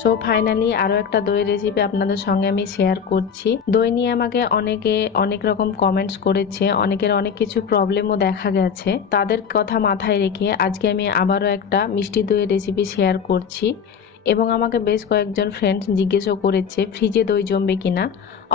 So finally আরো একটা দই রেসিপি আপনাদের সঙ্গে আমি শেয়ার করছি। দই নিয়ে আমাকে অনেকে অনেক রকম কমেন্টস করেছে, অনেকের অনেক কিছু প্রবলেমও দেখা গেছে। তাদের কথা মাথায় রেখে আজকে আমি আবারও একটা মিষ্টি দইয়ের রেসিপি শেয়ার করছি। এবং আমাকে বেশ কয়েকজন ফ্রেন্ডস জিজ্ঞেসও করেছে ফ্রিজে দই জমবে কিনা।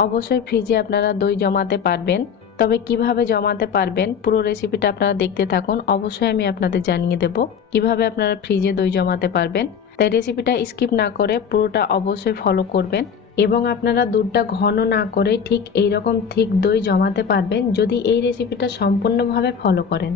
অবশ্যই ফ্রিজে আপনারা দই জমাতে পারবেন, তবে কিভাবে জমাতে পারবেন পুরো রেসিপিটা আপনারা দেখতে থাকুন। অবশ্যই আমি আপনাদের জানিয়ে দেব কিভাবে আপনারা ফ্রিজে দই জমাতে পারবেন। তাই রেসিপিটা স্কিপ না করে পুরোটা অবশ্যই ফলো করবেন এবং আপনারা দুধটা ঘন না করে ঠিক এই রকম থিক দই জমাতে পারবেন যদি এই রেসিপিটা সম্পূর্ণভাবে ফলো করেন।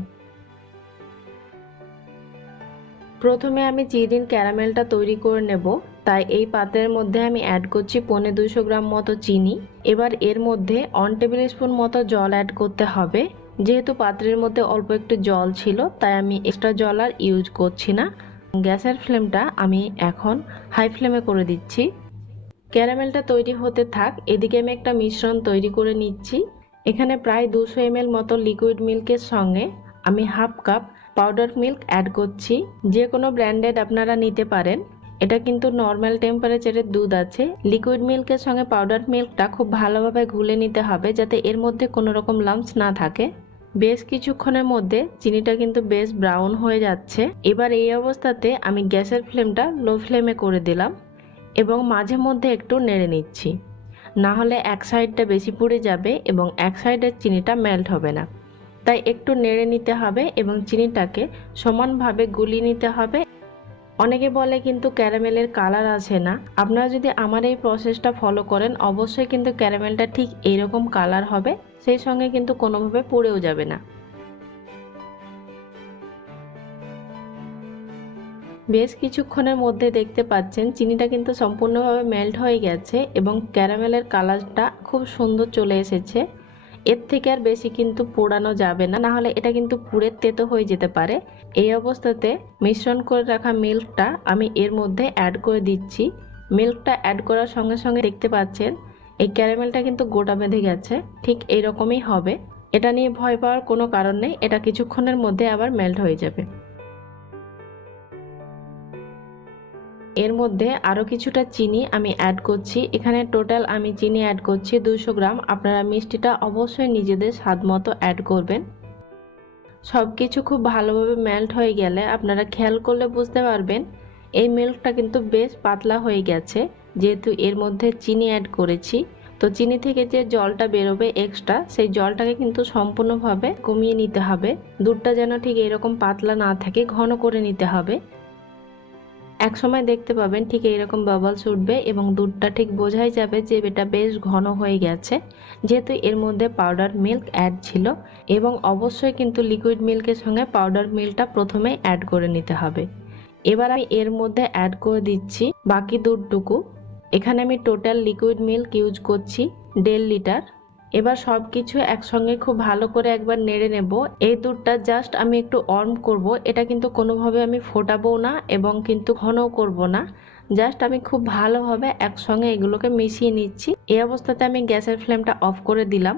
প্রথমে আমি চিনির ক্যারামেলটা তৈরি করে নেব, তাই এই পাত্রের মধ্যে আমি অ্যাড করছি 250 গ্রাম মতো চিনি। এবার এর মধ্যে 1 টেবিল স্পুন মতো জল অ্যাড করতে হবে। যেহেতু পাত্রের মধ্যে অল্প একটু জল ছিল তাই আমি এক্সট্রা জল আর ইউজ করছি না। গ্যাসের ফ্লেমটা আমি এখন হাই ফ্লেমে করে দিচ্ছি। ক্যারামেলটা তৈরি হতে থাক, এদিকে আমি একটা মিশ্রণ তৈরি করে নিচ্ছি। এখানে প্রায় 200 ml মতো লিকুইড মিল্কের সঙ্গে আমি half cup powder milk add করছি। যে কোনো ব্র্যান্ডেড আপনারা নিতে পারেন, এটা কিন্তু নর্মাল টেম্পারেচারের দুধ আছে। লিকুইড মিল্কের সঙ্গে পাউডার মিল্কটা খুব ভালোভাবে গুলে নিতে হবে যাতে এর মধ্যে কোনো রকম লাম্পস না থাকে। বেশ কিছুক্ষণের মধ্যে চিনিটা কিন্তু বেশ ব্রাউন হয়ে যাচ্ছে। এবার এই অবস্থাতে আমি গ্যাসের ফ্লেমটা লো ফ্লেমে করে দিলাম এবং মাঝে মধ্যে একটু নেড়ে নিচ্ছি, না হলে এক সাইডটা বেশি পুড়ে যাবে এবং এক সাইডের চিনিটা মেল্ট হবে না। তাই একটু নেড়ে নিতে হবে এবং চিনিটাকে সমানভাবে গুলিয়ে নিতে হবে। অনেকে বলে কিন্তু ক্যারামেলের কালার আসে না। আপনারা যদি আমার এই প্রসেসটা ফলো করেন অবশ্যই কিন্তু ক্যারামেলটা ঠিক এইরকম কালার হবে, সেই সঙ্গে কিন্তু কোনোভাবে পুড়েও যাবে না। বেশ কিছুক্ষণের মধ্যে দেখতে পাচ্ছেন চিনিটা কিন্তু সম্পূর্ণভাবে মেল্ট হয়ে গেছে এবং ক্যারামেলের কালারটা খুব সুন্দর চলে এসেছে। এর থেকে আর বেশি কিন্তু পোড়ানো যাবে না, নাহলে এটা কিন্তু পুড়ে তেতো হয়ে যেতে পারে। এই অবস্থাতে মিশ্রণ করে রাখা মিল্কটা আমি এর মধ্যে অ্যাড করে দিচ্ছি। মিল্কটা অ্যাড করার সঙ্গে সঙ্গে দেখতে পাচ্ছেন এই ক্যারামেলটা কিন্তু গোটা বেঁধে গেছে, ঠিক এইরকমই হবে। এটা নিয়ে ভয় পাওয়ার কোনো কারণ নেই, এটা কিছুক্ষণের মধ্যে আবার মেল্ট হয়ে যাবে। এর মধ্যে আরও কিছুটা চিনি আমি অ্যাড করছি। এখানে টোটাল আমি চিনি অ্যাড করছি 200 গ্রাম। আপনারা মিষ্টিটা অবশ্যই নিজেদের স্বাদ মতো অ্যাড করবেন। সব কিছু খুব ভালোভাবে মেল্ট হয়ে গেলে আপনারা খেয়াল করলে বুঝতে পারবেন এই মিল্কটা কিন্তু বেশ পাতলা হয়ে গেছে। যেহেতু এর মধ্যে চিনি অ্যাড করেছি, তো চিনি থেকে যে জলটা বেরোবে এক্সট্রা, সেই জলটাকে কিন্তু সম্পূর্ণভাবে কমিয়ে নিতে হবে। দুধটা যেন ঠিক এরকম পাতলা না থাকে, ঘন করে নিতে হবে। এক সময় দেখতে পাবেন ঠিক এইরকম বাবলস উঠবে এবং দুধটা ঠিক বোঝাই যাবে যে এটা বেশ ঘন হয়ে গেছে, যেহেতু এর মধ্যে পাউডার মিল্ক অ্যাড ছিল। এবং অবশ্যই কিন্তু লিকুইড মিল্কের সঙ্গে পাউডার মিল্কটা প্রথমে অ্যাড করে নিতে হবে। এবার আমি এর মধ্যে অ্যাড করে দিচ্ছি বাকি দুধটুকু। এখানে আমি টোটাল লিকুইড মিল্ক ইউজ করছি 1.5 লিটার। এবার সব কিছু একসঙ্গে খুব ভালো করে একবার নেড়ে নেব। এই দুধটা জাস্ট আমি একটু ওয়ার্ম করব, এটা কিন্তু কোনোভাবে আমি ফোটাবো না এবং কিন্তু ঘনও করব না। জাস্ট আমি খুব ভালোভাবে একসঙ্গে এগুলোকে মিশিয়ে নিচ্ছি। এই অবস্থাতে আমি গ্যাসের ফ্লেমটা অফ করে দিলাম।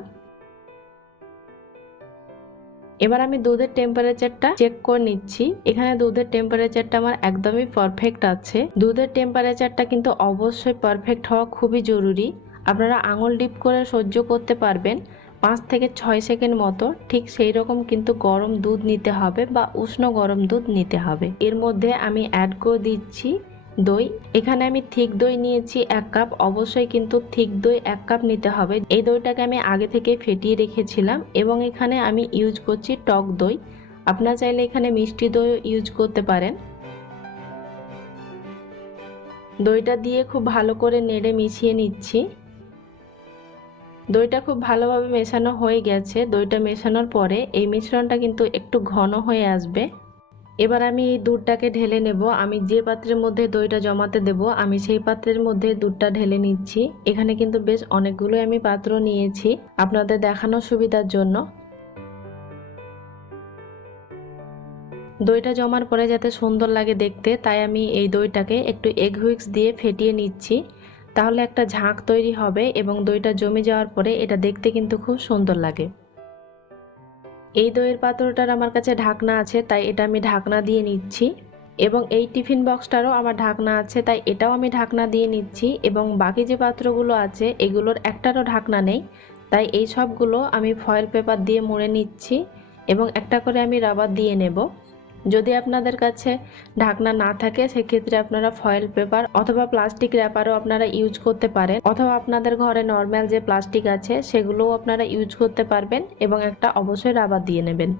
এবার আমি দুধের টেম্পারেচারটা চেক করে নিচ্ছি। এখানে দুধের টেম্পারেচারটা আমার একদমই পারফেক্ট আছে। দুধের টেম্পারেচারটা কিন্তু অবশ্যই পারফেক্ট হওয়া খুবই জরুরি। আপনারা আঙুল ডিপ করে সহ্য করতে পারবেন 5 থেকে 6 সেকেন্ড মতো, ঠিক সেই রকম কিন্তু গরম দুধ নিতে হবে বা উষ্ণ গরম দুধ নিতে হবে। এর মধ্যে আমি অ্যাড করে দিচ্ছি দই। এখানে আমি থিক দই নিয়েছি 1 কাপ। অবশ্যই কিন্তু থিক দই 1 কাপ নিতে হবে। এই দইটাকে আমি আগে থেকে ফেটিয়ে রেখেছিলাম এবং এখানে আমি ইউজ করছি টক দই। আপনারা চাইলে এখানে মিষ্টি দই ইউজ করতে পারেন। দইটা দিয়ে খুব ভালো করে নেড়ে মিশিয়ে নিচ্ছি। দইটা খুব ভালোভাবে মেশানো হয়ে গেছে। দইটা মেশানোর পরে এই মিশ্রণটা কিন্তু একটু ঘন হয়ে আসবে। এবার আমি এই দুধটাকে ঢেলে নেব। আমি যে পাত্রের মধ্যে দইটা জমাতে দেব আমি সেই পাত্রের মধ্যে দুধটা ঢেলে নিচ্ছি। এখানে কিন্তু বেশ অনেকগুলোই আমি পাত্র নিয়েছি আপনাদের দেখানোর সুবিধার জন্য। দইটা জমার পরে যাতে সুন্দর লাগে দেখতে, তাই আমি এই দইটাকে একটু এগ হুইস্ক দিয়ে ফেটিয়ে নিচ্ছি। তাহলে একটা ঝাঁক তৈরি হবে এবং দইটা জমে যাওয়ার পরে এটা দেখতে কিন্তু খুব সুন্দর লাগে। এই দইয়ের পাত্রটার আমার কাছে ঢাকনা আছে, তাই এটা আমি ঢাকনা দিয়ে নিচ্ছি। এবং এই টিফিন বক্সটারও আমার ঢাকনা আছে, তাই এটাও আমি ঢাকনা দিয়ে নিচ্ছি। এবং বাকি যে পাত্রগুলো আছে এগুলোর একটারও ঢাকনা নেই, তাই এই সবগুলো আমি ফয়েল পেপার দিয়ে মুড়ে নিচ্ছি এবং একটা করে আমি রাবার দিয়ে নেব। যদি আপনাদের কাছে ঢাকনা না থাকে সেক্ষেত্রে আপনারা ফয়েল পেপার অথবা প্লাস্টিক র্যাপারও আপনারা ইউজ করতে পারেন, অথবা আপনাদের ঘরে নর্মাল যে প্লাস্টিক আছে সেগুলোও আপনারা ইউজ করতে পারবেন এবং একটা অবশ্যই রাবার দিয়ে নেবেন।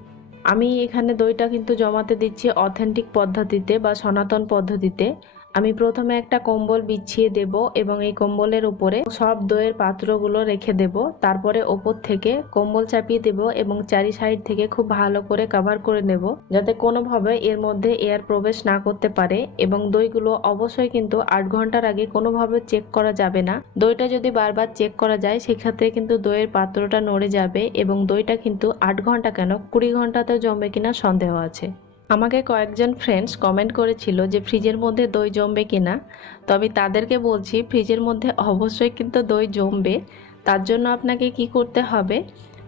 আমি এখানে দইটা কিন্তু জমাতে দিচ্ছি অথেন্টিক পদ্ধতিতে বা সনাতন পদ্ধতিতে। আমি প্রথমে একটা কম্বল বিছিয়ে দেব এবং এই কম্বলের উপরে সব দইয়ের পাত্রগুলো রেখে দেব। তারপরে ওপর থেকে কম্বল চাপিয়ে দেব এবং চারি সাইড থেকে খুব ভালো করে কভার করে নেব, যাতে কোনোভাবে এর মধ্যে এয়ার প্রবেশ না করতে পারে। এবং দইগুলো অবশ্যই কিন্তু 8 ঘন্টার আগে কোনোভাবে চেক করা যাবে না। দইটা যদি বারবার চেক করা যায় সেক্ষেত্রে কিন্তু দইয়ের পাত্রটা নড়ে যাবে এবং দইটা কিন্তু 8 ঘন্টা কেন 20 ঘন্টাতেও জমবে কিনা সন্দেহ আছে। আমাকে কয়েকজন ফ্রেন্ডস কমেন্ট করেছিল যে ফ্রিজের মধ্যে দই জমবে কিনা, তো আমি তাদেরকে বলছি ফ্রিজের মধ্যে অবশ্যই কিন্তু দই জমবে। তার জন্য আপনাকে কি করতে হবে,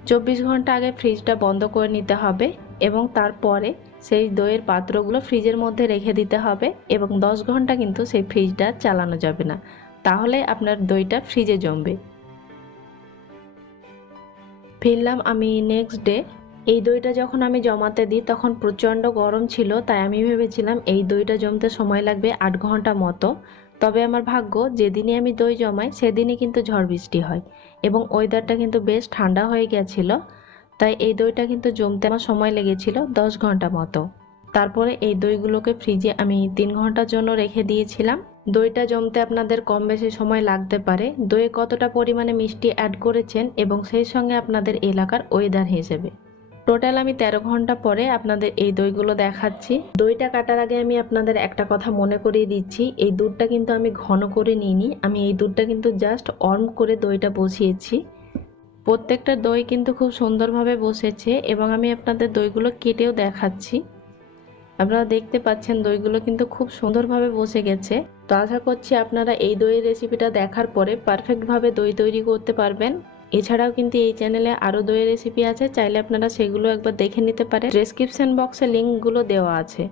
24 ঘন্টা আগে ফ্রিজটা বন্ধ করে নিতে হবে এবং তারপরে সেই দইয়ের পাত্রগুলো ফ্রিজের মধ্যে রেখে দিতে হবে এবং 10 ঘন্টা কিন্তু সেই ফ্রিজটা চালানো যাবে না, তাহলে আপনার দইটা ফ্রিজে জমবে। ফিরলাম আমি নেক্সট ডে। এই দইটা যখন আমি জমাতে দিই তখন প্রচণ্ড গরম ছিল, তাই আমি ভেবেছিলাম এই দইটা জমতে সময় লাগবে 8 ঘন্টা মতো। তবে আমার ভাগ্য, যেদিনই আমি দই জমাই সেদিনই কিন্তু ঝড় বৃষ্টি হয় এবং ওয়েদারটা কিন্তু বেশ ঠান্ডা হয়ে গেছিলো, তাই এই দইটা কিন্তু জমতে আমার সময় লেগেছিল 10 ঘন্টা মতো। তারপরে এই দইগুলোকে ফ্রিজে আমি 3 ঘন্টার জন্য রেখে দিয়েছিলাম। দইটা জমতে আপনাদের কম বেশি সময় লাগতে পারে, দইয়ে কতটা পরিমাণে মিষ্টি অ্যাড করেছেন এবং সেই সঙ্গে আপনাদের এলাকার ওয়েদার হিসেবে। টোটাল আমি 13 ঘন্টা পরে আপনাদের এই দইগুলো দেখাচ্ছি। দইটা কাটার আগে আমি আপনাদের একটা কথা মনে করিয়ে দিচ্ছি, এই দুধটা কিন্তু আমি ঘন করে নিইনি, আমি এই দুধটা কিন্তু জাস্ট ওয়ার্ম করে দইটা বসিয়েছি। প্রত্যেকটা দই কিন্তু খুব সুন্দরভাবে বসেছে এবং আমি আপনাদের দইগুলো কেটেও দেখাচ্ছি। আপনারা দেখতে পাচ্ছেন দইগুলো কিন্তু খুব সুন্দরভাবে বসে গেছে। তো আশা করছি আপনারা এই দইয়ের রেসিপিটা দেখার পরে পারফেক্টভাবে দই তৈরি করতে পারবেন। এছাড়াও কিন্তু এই চ্যানেলে আরও দইয়ের রেসিপি আছে, চাইলে আপনারা সেগুলো একবার দেখে নিতে পারেন। ডেসক্রিপশন বক্সে লিঙ্কগুলো দেওয়া আছে।